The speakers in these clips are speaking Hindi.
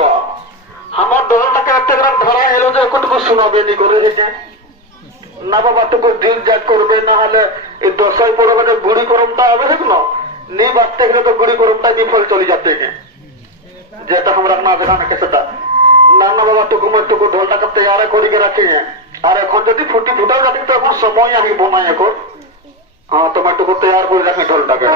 বাবা আমার দলটাকে একটা গ্রাম ধরা এলো যে একটুকু শোনাবে নি করে হেঁটে না বাবা টুকু দিন যাক করবে না হলে এই দশাই পড়বে যে গুড়ি করমটা হবে ঠিক না নি বাড়তে গেলে তো গুড়ি করমটা বিফল চলে যাতে যেটা আমরা না জানা সেটা না না বাবা টুকু ঢোলটাকে তৈরি করিকে রাখি আর এখন যদি ফুটাও যাতে তো এখন সময় আমি বোনাই এখন হ্যাঁ তোমার টুকু তৈরি করে রাখি ঢোলটাকে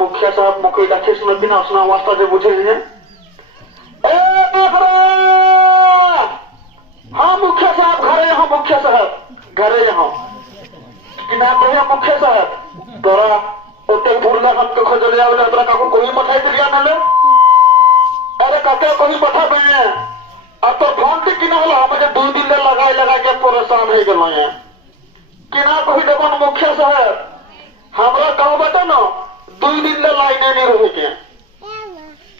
मुखिया साहब मुखी डाके सुनत बिना उसना वास्ता जो बुझे हैं हाँ मुखिया साहब घरे यहाँ कि ना भैया मुखिया साहब तोरा ओते भूलना हमको खोज लिया बोले तोरा काको कोई मठाई दिया ना ले अरे काके कोई मठा बे अब तो फोन के किना होला मुझे 2 दिन ले लगा के परेशान हो गेलो है कि ना कोई देखो मुखिया साहब हमरा गांव बता ना 2 दिन ले लाइने नहीं रहे के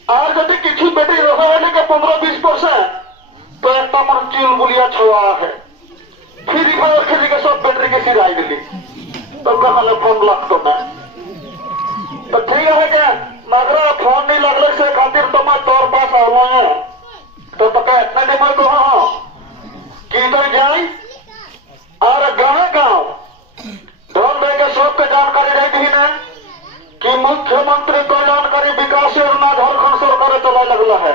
और जब किसी बेटी रहा है के 15-20% तो एक मन चूल बुलिया छुआ है फिर इधर खेली के सब बैटरी के सिराई दिली तो कहा फोन लगतो ना तो ठीक है क्या मगर फोन नहीं लगने से खातिर तो मैं तौर पास आ रहा है तो पक्का इतना दिन मैं कहा कि इधर जाए और गाँव ढोल दे के सबके जानकारी रही ना कि मुख्यमंत्री को जानकारी विकास योजना झारखंड सरकार चला लगला है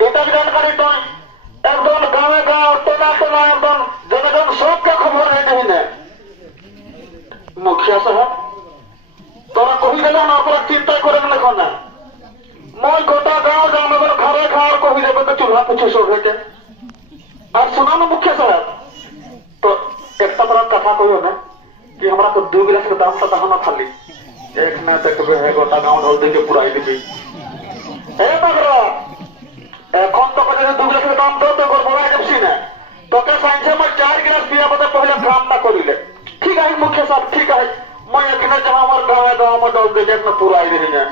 इतना जानकारी तो एकदम गाँव टोला एकदम जनगण सबके खबर है नहीं ने मुखिया साहब तोरा कही दिला ना अपना चिंता करे लिखो ना मैं गोटा गाँव जानवर घरे घर कही देवे तो चूल्हा पूछे सो के और सुना ना मुखिया साहब तो एक कथा कहियो ने कि हमरा को 2 गिलास के दाम पता हम खाली एक ना तक है गोटा गांव ढोल दे के पुराई देबी ए बगरा এখন তো কত 2 गिलास के दाम तो गड़बड़ा जबसी ने तो के सांझे में 4 गिलास पिया बते पहले काम ना करिले ठीक है मुख्य साहब ठीक है मैं एकने जहां हमर गांव में ढोल दे के ना पुराई देही ने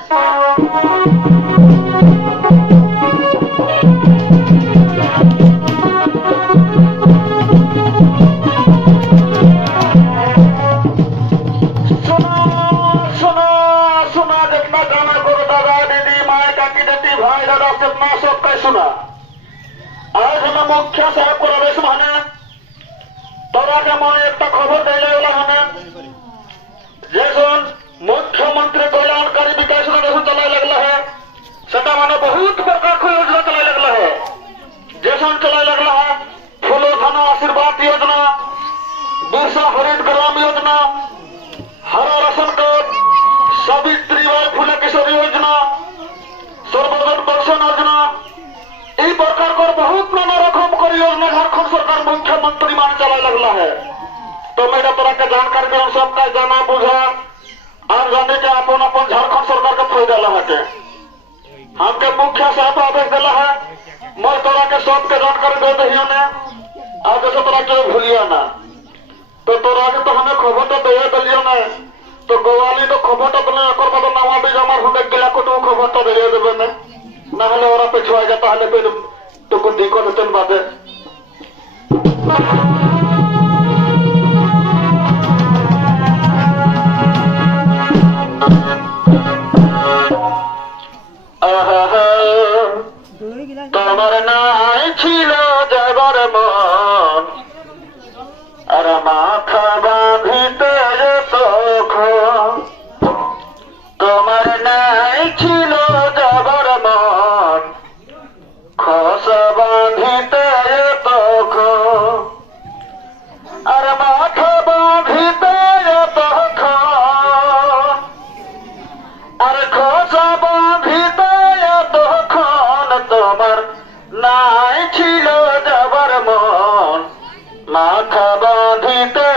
आज हम मुख्य साहब को रमेश माने तोरा के मन एक खबर दिले वाला हमें जैसन मुख्यमंत्री कल्याणकारी विकास योजना चलाए लगला है सेटा माने बहुत प्रकार की योजना चलाए लगला है जैसन चलाए लगला है फूलोधन आशीर्वाद योजना बिरसा हरित ग्राम योजना हरा राशन कार्ड सावित्रीबाई फुले किशोरी योजना सर्वोदय पेंशन योजना ई प्रकार कर बहुत नाना रकम कर योजना झारखंड सरकार मुख्यमंत्री मान चला लगला है तो मेरा तरह के जानकारी के सबका जाना बुझा और जाने के अपन अपन झारखंड सरकार के फायदा लगे हमके मुख्य साहब आदेश दिला है मैं तरह के सबके जानकारी दे दही ने आज जैसे तरह के भूलिया ना तो तोरा के तो हमें खबर तो दे दिलियो ने तो गोवाली तो खबर तो बने एक बाद नवा भी जमा होने गिला को तो खबर तो दे देबे ने ना हले ओरा पे छुआ जाता हले पे तो को दिक्कत होतन बादे তোমার নাই ছিল যাবার মন আর মাথা বাঁধিতে তখন তোমার নাই ছিল যাবার মন খসা বাঁধিতে তখন আর মাথা বাঁধিতে তখন আর খসা বাঁধিতে তখন তোমার নাই ছিল যাবার মন মাথা বাঁধিতে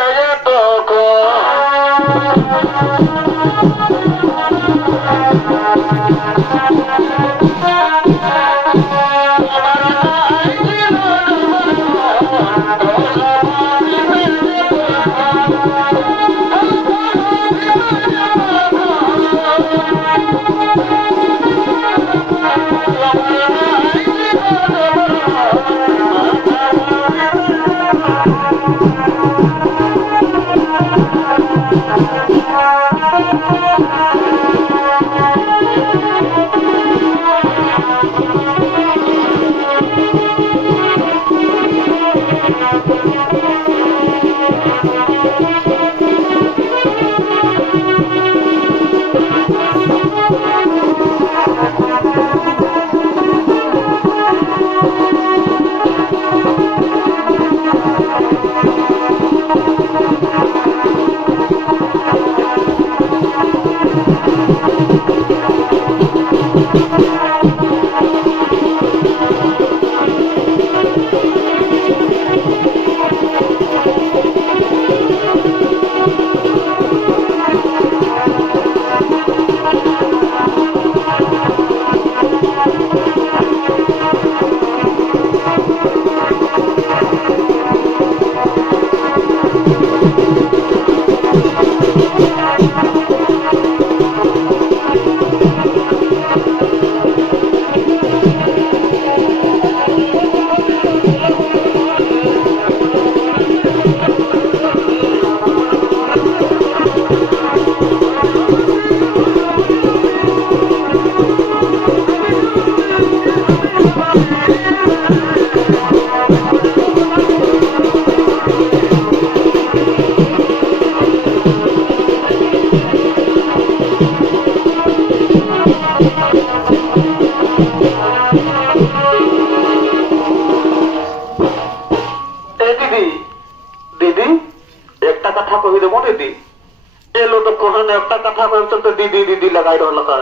दीदी दीदी लगाई रहा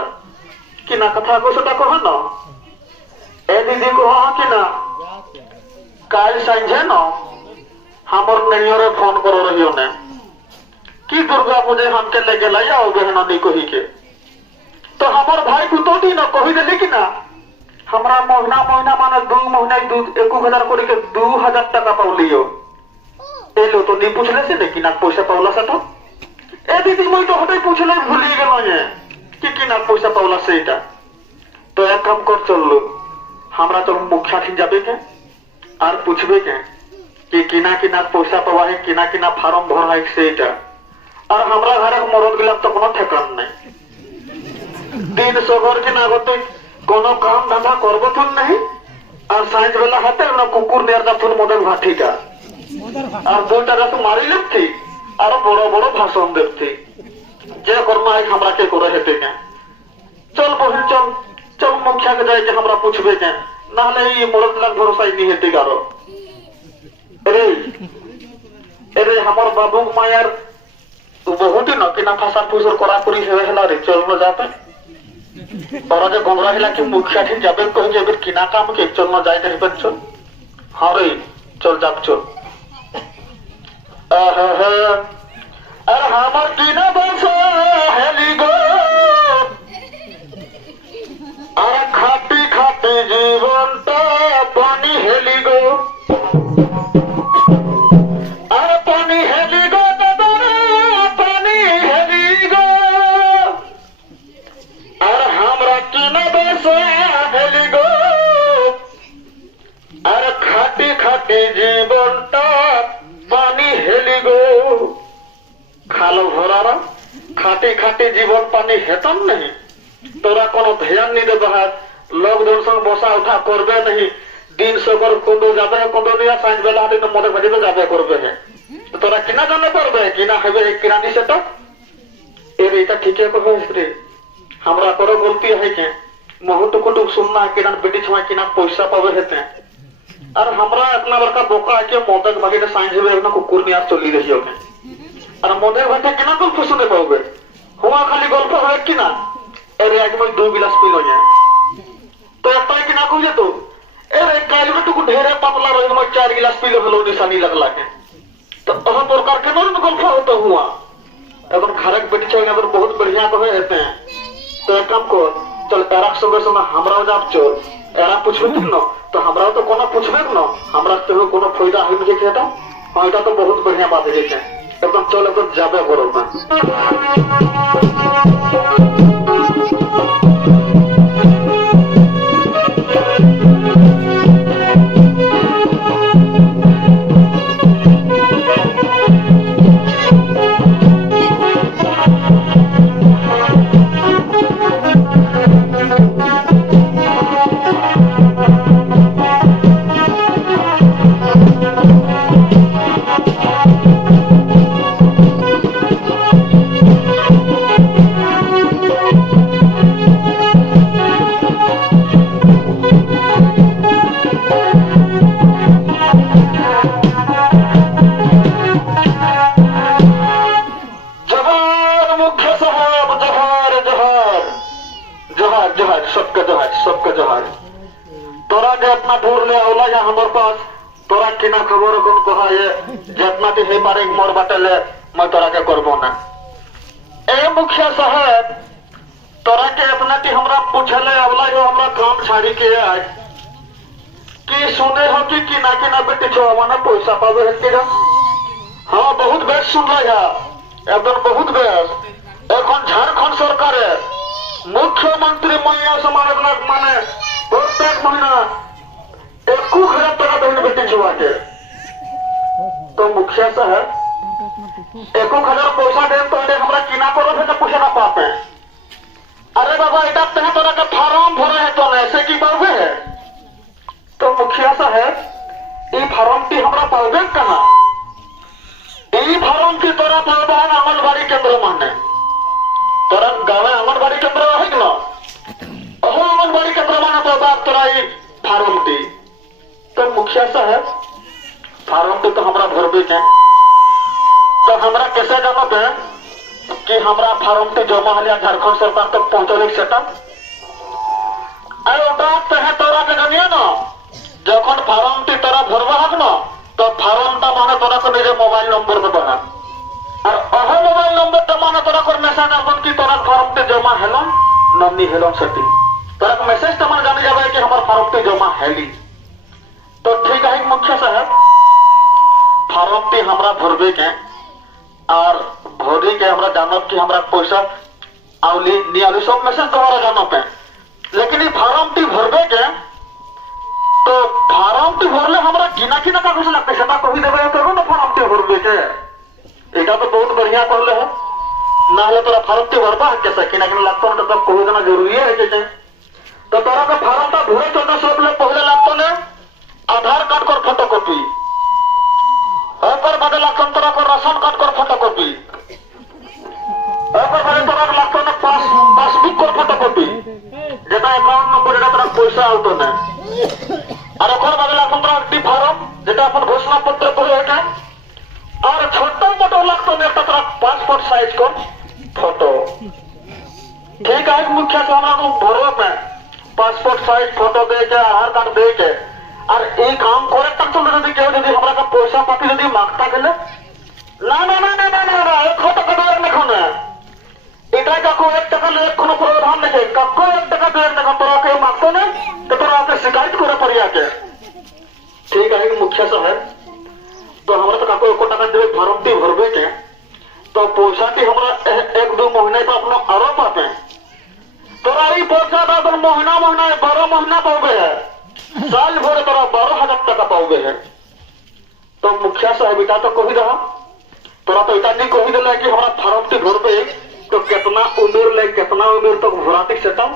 कि ना कथा को सोटा कह न ए दीदी कह कि ना काल सांझे न हमर नैयर फोन कर रही ने कि दुर्गा पूजा हमके ले गेला या बहना नहीं कही के तो हमार भाई पुतौती न कही दिली कि ना हमरा महीना महीना माने 2 महीना 1,000 कर के 2,000 टका पाउलियो एलो तो नहीं पूछले से कि ना पैसा पाउला से तो ए दीदी मैं तो हटे पूछले भूली गेलो ये कि ना पैसा पाउला से एटा तो एक काम कर चललो हमरा तो मुखिया ठिन जाबे के और पूछबे के कि किना पैसा पावा है किना फार्म भरा है से एटा और हमरा घरे मरद गिला तो कोनो ठेकान नहीं दिन सगर के ना होते कोनो काम धंधा करबो तुम नहीं और साइंस वाला हाथे ना कुकुर नेर दा तुम मदन भाठी का और दुटा रात मारी लेती और बड़ो भाषण देती जे करना है हमरा के करे हेते के चल बहिन चल मुखिया के जाए के हमरा पूछबे के नाले ये मरद लग भरोसा ही नहीं हेते गारो अरे हमर बाबू मायर तू बहुत ही न कि ना फसा फुसर करा करी हे हला रे चल न जाते तोरा जे गमरा हिला कि मुखिया ठीक जाबे कहि जेबे किना काम के चल न जाए रे बच्चो हां रे चल जाब चल अरे हमर किना बस हेली गो अरे खाटी खाटी जीवन ता पानी हेली गो अरे पानी हेली गो पानी हेली गो अरे हमरा किना बस हेली गो अरे खाटी खाटी जीवन ता पानी हेली गो खालो भरारा खाटी खाटी जीवन पानी हेतम नहीं तोरा कोनो ध्यान नहीं देबा लॉकडाउन संग बसा उठा करबे नहीं दिन सगर कोदो जाबे कोदो निया साइंस बेला दिन मदे भजे तो जाबे करबे है तो तोरा किना जाने परबे किना हेबे किना नि सेट ए रे त ठीके को होइस रे हमरा करो गलती है के बहुत कुटुक सुनना किना बेटी छवा किना पैसा पावे हेते और हमरा इतना बड़का बोका है के मदक भगे साइंस बेला ना कुकुर निया चली रही हो और मदक भगे किना तो फसने पाओगे हुआ खाली गल्प है किना अरे आज मैं 2 गिलास पी लो जाए तो एक पाई की ना कहो तो अरे काल में तू ढेरे पतला रही मैं 4 गिलास पी लो हलो निशानी लगला के तो अह प्रकार के नन गल्प होता हुआ अगर खरक बेटी चाहिए अगर बहुत बढ़िया कहे रहते हैं तो एक काम को चल एरा संगे संगे हमरा जाब चल एरा पूछबे तुम न तो हमरा तो कोनो पूछबे न हमरा तो कोनो फायदा है मुझे कहता फायदा तो बहुत बढ़िया बात है जे एकदम चल एकदम जाबे करो सबका जवाब तोरा के अपना ढूर ले औला या हमर पास तोरा किना खबर कोन कहा ये जितना के हे पारे मोर बाटले मैं तोरा के करबो ना ए मुखिया साहब तोरा के अपना की हमरा पूछले औला जो हमरा काम छाड़ी के आज की सुने हो कि किना बेटी छवा ना पैसा पावे हेतेरा हां बहुत बेस सुन रहा एकदम बहुत बेस এখন झारखंड सरकार मुख्यमंत्री महिला समाज माने प्रत्येक महीना 21,000 टका देने बेटी छुआ के तो मुखिया साहब 21,000 पैसा दे तो हमरा किना करो है तो पूछे ना पाते अरे बाबा एटा तने तोरा के फार्म भरे है तो ऐसे की पावे है तो मुखिया साहब ई फार्म की हमरा पावे कहां ई फार्म की तोरा पावे आंगनबाड़ी केंद्र माने तोरा गाँव आंगनबाड़ी केंद्र है ना अहो आंगनबाड़ी केंद्र माने तो बात तोरा ई फार्म टी तो मुखिया साहब फार्म तो हमरा भरबे के तो हमरा कैसे जानब है कि हमरा फार्म टी जमा हलिया झारखंड सरकार तक पहुंचले सेटा अरे ओटा तहे तोरा के जानिए ना जखन फार्म टी तोरा भरबा हक ना तो फार्म ता माने तोरा के निजे मोबाइल नंबर पे बना और अहो मोबाइल जमा हेलन नमनी हेलन सेटी तोरा मैसेज तमन जानी जावे कि हमार फार्म जमा हेली तो ठीक है मुखिया साहब फार्म हमरा भरबे के और भरी के हमरा जानब कि हमरा पैसा आवली नी आवली सब मैसेज तुम्हारा जानब पे लेकिन ये फार्म भरबे के तो फार्म भरले हमरा किना किना कागज लगते सेटा कहि देबे करबो ना फार्म भरबे के एटा तो बहुत बढ़िया कहले है ना हले तोरा फार्म भरबा कैसे किना किना लगतो ना तो कहि देना जरूरी है के तो तोरा के फार्म भरे तो सब ले पहले लगतो ने आधार कार्ड कर फोटोकॉपी और बदल लगतो तोरा को राशन कार्ड कर फोटोकॉपी और बदल तोरा लगतो ना पासबुक कर फोटोकॉपी जेटा अकाउंट नंबर जेटा तोरा पैसा आउतो ने और ओकर बदल लगतो तोरा डी फार्म जेटा अपन घोषणा पत्र पर है और छोटा मोटा लगतो ने तोरा पासपोर्ट साइज को फोटो ठीक है मुखिया से हमरा को भरो पे पासपोर्ट साइज फोटो दे के आधार कार्ड दे के और ये काम करे तक तो यदि केहू यदि हमरा का पैसा पाती यदि मांगता गेले ना ना ना ना ना ना ना एक टका देर न खने इटा का को 1 टका ले कोनो प्रावधान नहीं है कको 1 टका देर न तोरा के मांगतो ने तो तोरा के शिकायत करे पड़िया के ठीक है मुखिया साहब तो हमरा तो काको 1 टका दे फार्म भरबे के तो पैसा की हमरा 1-2 महीने तो अपना आरो पाते तोरा ई पैसा तो महीना 12 महीना पावे है साल भर तोरा 12,000 टका पाओगे है तो मुखिया साहब इटा तो कही रहा तोरा तो इटा नहीं कही दिला कि हमारा फार्म घर पे तो कितना उम्र ले कितना उम्र तक भराती सेटा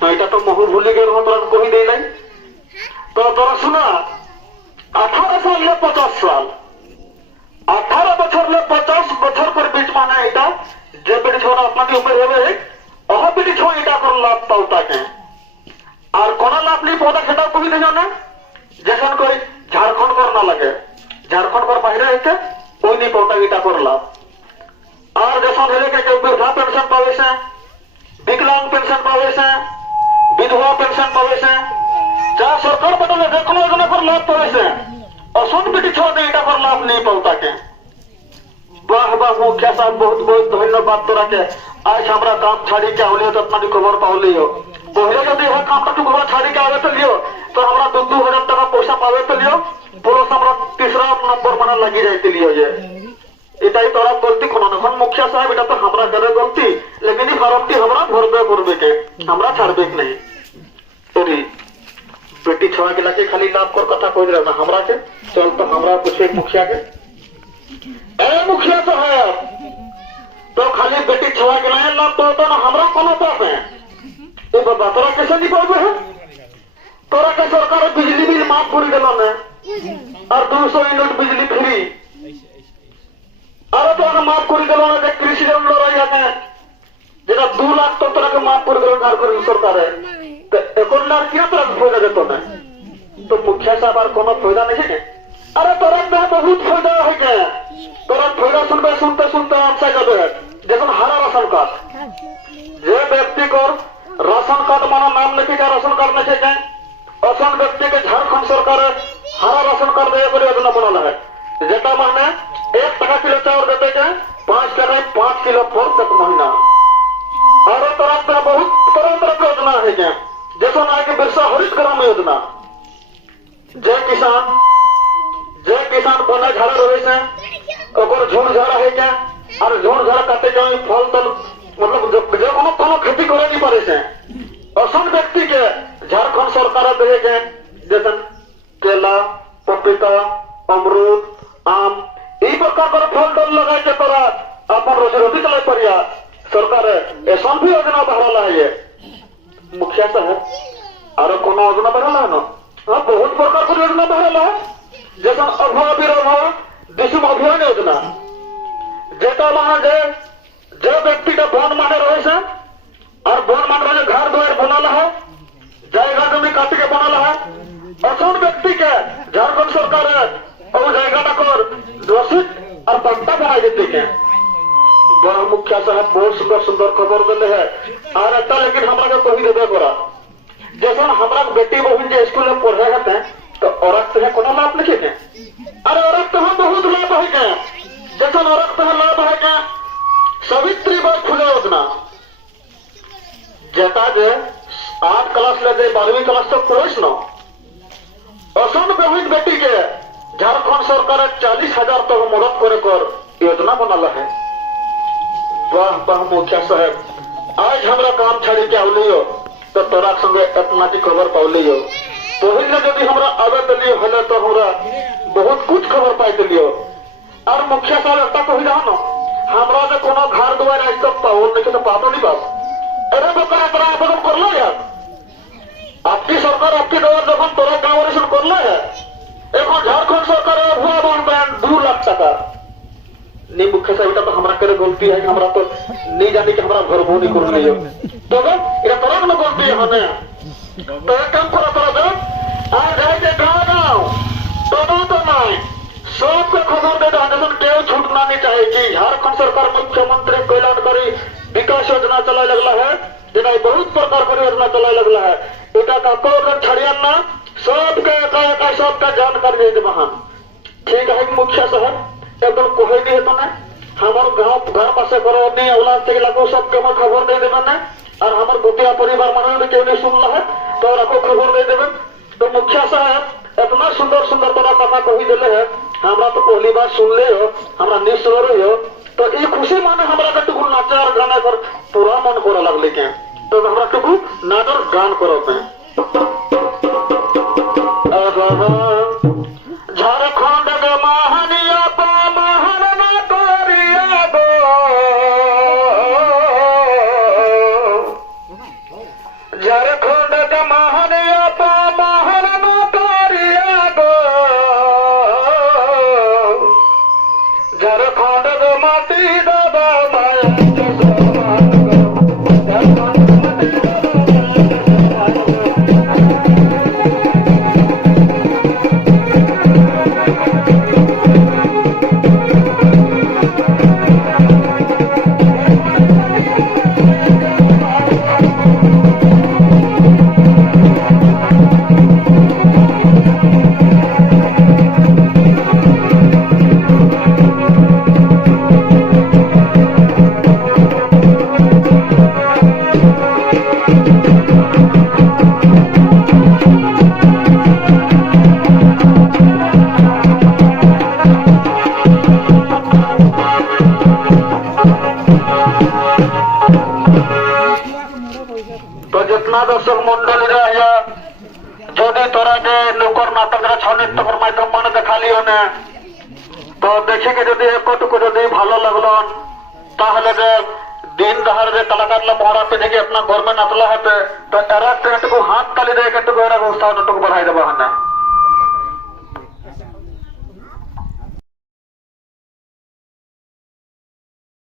तो इटा तो महू भूल गए रहो तोरा कही दे लाई तो तोरा सुना 18 साल ले 50 साल 18 बछर ले 50 बछर पर बीच माने इटा जे बेटी छोरा अपना की उम्र हेबे ओह बेटी छोरा इटा कर लाभ पाउता के और कोना लाभ नहीं पौधा खेता कभी दे ना जैसे कोई झारखंड कर ना लगे झारखंड पर बाहर है के कोई नहीं पौधा ईटा कर लाभ और जैसा हेले के वृद्धा पेंशन पावे से विकलांग पेंशन पावे से विधवा पेंशन पावे से चाहे सरकार बदले देखो योजना पर लाभ पावे से असुन बेटी छोड़ दे ईटा पर लाभ नहीं पौता के वाह वाह मुखिया साहब बहुत बहुत धन्यवाद तोरा के आज हमरा काम छाड़ी के आवले तो अपना खबर पावली हो पहले यदि यह काम तक घर छाड़ी के आवे तो लियो तो हमरा 2-2 टका पैसा पावे तो लियो पुलिस हमरा तीसरा नंबर बना लगी जाती लियो जे इटा ही तोरा गलती कोनो न मुखिया साहब इटा तो हमरा करे गलती लेकिन ई फार्म हमरा भरबे के हमरा छाड़बे नहीं तोरी बेटी छवा के लाके खाली लाभ कर कथा कह रहा हमरा के चल तो हमरा पूछे मुखिया के ए मुखिया साहब तो खाली बेटी छवा के लाए लाभ तो ना हमरा कोनो पाप है ये बाबा तोरा कैसे नहीं पाओगे है तोरा के सरकार बिजली बिल माफ कर दिला ने और 200 यूनिट बिजली फ्री अरे तोरा माफ कर दिला ने कृषि लोन लो रही है जेना 2 लाख तो तोरा के माफ कर दिला झारखंड सरकार है तो 1 लाख क्या तोरा फायदा देतो ने तो मुखिया साहब और कोनो फायदा नहीं है अरे तोरा में बहुत फायदा है के तोरा फायदा सुनते अच्छा जाबे है जैसे हरा राशन कार्ड जे व्यक्ति को राशन कार्ड माना नाम लिखी का राशन कार्ड नहीं है असन व्यक्ति के झारखंड सरकार हरा राशन कार्ड दे योजना बना है जेटा माने 1 टका किलो चावल देते के 5 टका 5 किलो पर तक महीना और तरह बहुत तरह की योजना है क्या जैसा ना कि बिरसा हरित ग्राम योजना जय किसान बना झाड़ा रहे से झुंड झाड़ा है क्या और झुंड झाड़ा काटे जाए फल तल मतलब जो कोनो खेती करे नहीं पारे से असन व्यक्ति के झारखंड सरकार दे के जैसे केला पपीता अमरूद आम ई प्रकार कर फल डल लगा के तोरा अपन रोजी रोटी चलाए परिया सरकार ऐसा भी योजना बढ़ाला है ये मुखिया साहब और कोनो योजना बढ़ाला है ना हाँ बहुत प्रकार की योजना बढ़ाला है जैसा अभाव विरोध दिशुम अभियान योजना जेटा वहां जो व्यक्ति का बन माने रहे से और बन मान रहे घर द्वार बनाला है जायगा जमीन काट के बनाला है असन व्यक्ति के झारखंड सरकार और जायगा कर रसीद और पट्टा बना देते के बड़ा मुखिया साहब बहुत सुंदर सुंदर खबर दिले है और अच्छा लेकिन हमरा के कही देबे करा जैसा हमरा बेटी बहन जो स्कूल में पढ़े हैं तो औरत है कोनो लाभ नहीं है अरे औरत तो बहुत लाभ है क्या जैसा औरत तो लाभ है क्या सावित्री बाई फुले योजना যেটা যে 8 क्लास ले दे 12वीं क्लास तक पढ़ोस न असम प्रवीण बेटी के झारखंड सरकार 40,000 तक मदद करे कर योजना बनाला है। वाह वाह मुखिया साहब, आज हमरा काम छाड़ी के आवलियो तो तोरा संगे इतना की खबर पावलियो। पहले यदि हमरा आवे दिलियो हले तो हमरा बहुत कुछ खबर पाई दिलियो। और मुखिया साहब एक कही रहा न हमरा जे कोनो घर दुआर आज तक पाओ नहीं तो पातो नहीं बाप। अरे बकरा तोरा आवेदन करलो यार, आपकी सरकार आपकी दौर जब तोरा गाँव रेशन करलो है एक झारखंड सरकार हुआ बन 2 लाख टका नहीं। मुख्य साहब तो हमरा करे गलती है, हमरा तो नहीं जाने कि हमरा घर नहीं कर लियो तो ये तोरा न गलती है हने तो एक काम करो तोरा दे आज जाए के गाँव तो नहीं सबके खबर दे दो जैसे केव छूटना नहीं चाहिए कि झारखंड सरकार मुख्यमंत्री कल्याणकारी विकास योजना चलाए लगला है जेना बहुत प्रकार की योजना चलाए लगला है। एटा का कोई छड़िया ना सबके सबका जानकारी दे महान ठीक है। मुखिया साहब एकदम कोई नहीं है तो हमारे गाँव घर पासे करो नहीं औलाद से लागू सबके मैं खबर दे देवे न और हमारे गोतिया परिवार माने क्यों नहीं सुन है तो आपको खबर दे देवे। तो मुखिया साहब इतना सुंदर सुंदर बड़ा कथा कही दिले है हमरा तो पहली बार सुन ले हो हमरा नहीं सुन रही हो तो ये खुशी माने हमरा के टुकु नाचा और गाना कर पूरा मन करे लगले के तो हमरा टुकु नाचर गान करते हैं। झारखंड के महानिया पा महान ना करिया गो झारखंड के महानिया पा महान ना करिया गो झारखंड के माटी दादा माया तो जितना दर्शक मंडल जदि तोरा के लोकर नाटक छनित्र माध्यम मान देखा लियो ने तो देखी के जदि एकटुकु जदि भालो लगलन ताहले जे दिन दहाड़ जे कलाकार मोहरा पे देखी अपना घर में नाचला है तो एरा को हाथ ताली दे के उत्साह बढ़ाई देबा हने।